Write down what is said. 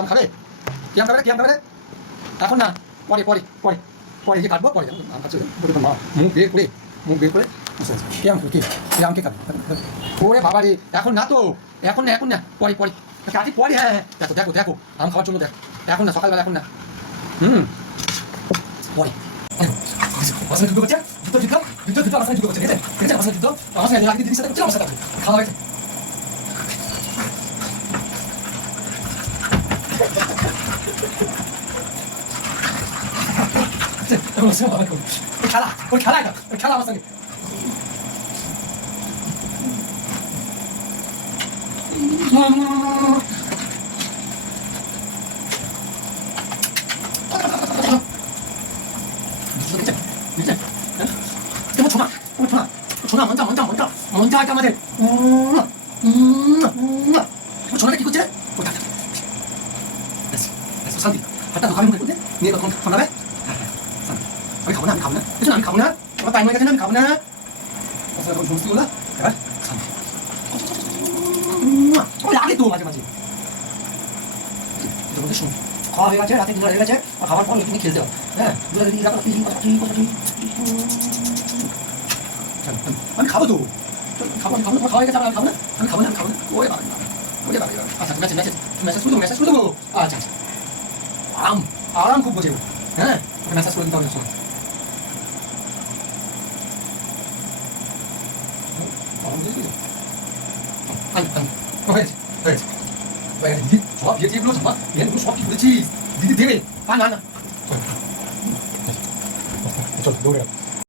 আম খাবে? কি আম খাবে রে? কি আম খাবে রে? এখন না, পরে পরে পরে পরে যে কাটবো পরে আম খাচ্ছে মা মুখ বের করে মুখ বের করে কে আম কে আম কে খাবে? ওরে বাবা রে, এখন না তো, এখন না, এখন না, পরে পরে কাটি পরে। হ্যাঁ হ্যাঁ, দেখো দেখো দেখো আম খাওয়ার জন্য দেখো, এখন না, সকালবেলা এখন না, পরে আমার সঙ্গে যুদ্ধ করছে, যুদ্ধ আমার সঙ্গে যুদ্ধ করছে, ঠিক আছে? ঠিক আছে, আমার সঙ্গে যুদ্ধ, আমার সঙ্গে লাগিয়ে দিদির সাথে করছে, আমার সাথে খাওয়া হয়েছে। খেলা ওই খেলা এটা, ওই খেলা আমার সঙ্গে। মনটা আছে আমাদের, ছোনাটা কি করছে? শান্তি হাতটা দোকান করতে নিয়ে তখন শোনাবে। আমি খাবো না, আমি খাবো না, আমি খাবো না, আমার টাইম হয়ে গেছে না, আমি খাবো না। সমস্ত বলা এবার লাগে তো মাঝে মাঝে শুনুন, খাওয়া হয়ে গেছে, রাতে ডিনার হয়ে গেছে, আর খাওয়ার পর তুমি খেলতে হবে। হ্যাঁ, আমি খাবো তো, খাবো, আমি খাবো না, খাওয়া হয়ে গেছে, আমি খাবো না, আমি খাবো না, আমি খাবো না। ওরে বাবা, ওরে বাবা, আচ্ছা মেসেজ মেসেজ মেসেজ করে দেবো, মেসেজ করে দেবো। আচ্ছা আচ্ছা, আরাম আরাম খুব বোঝে। হ্যাঁ, ওকে মেসেজ করে দিতে হবে। শোনো দিদি সব দিয়েছি, এগুলো সব এগুলো সব কি করেছিস? দিদি দেবে? না না না, চল দৌড়ে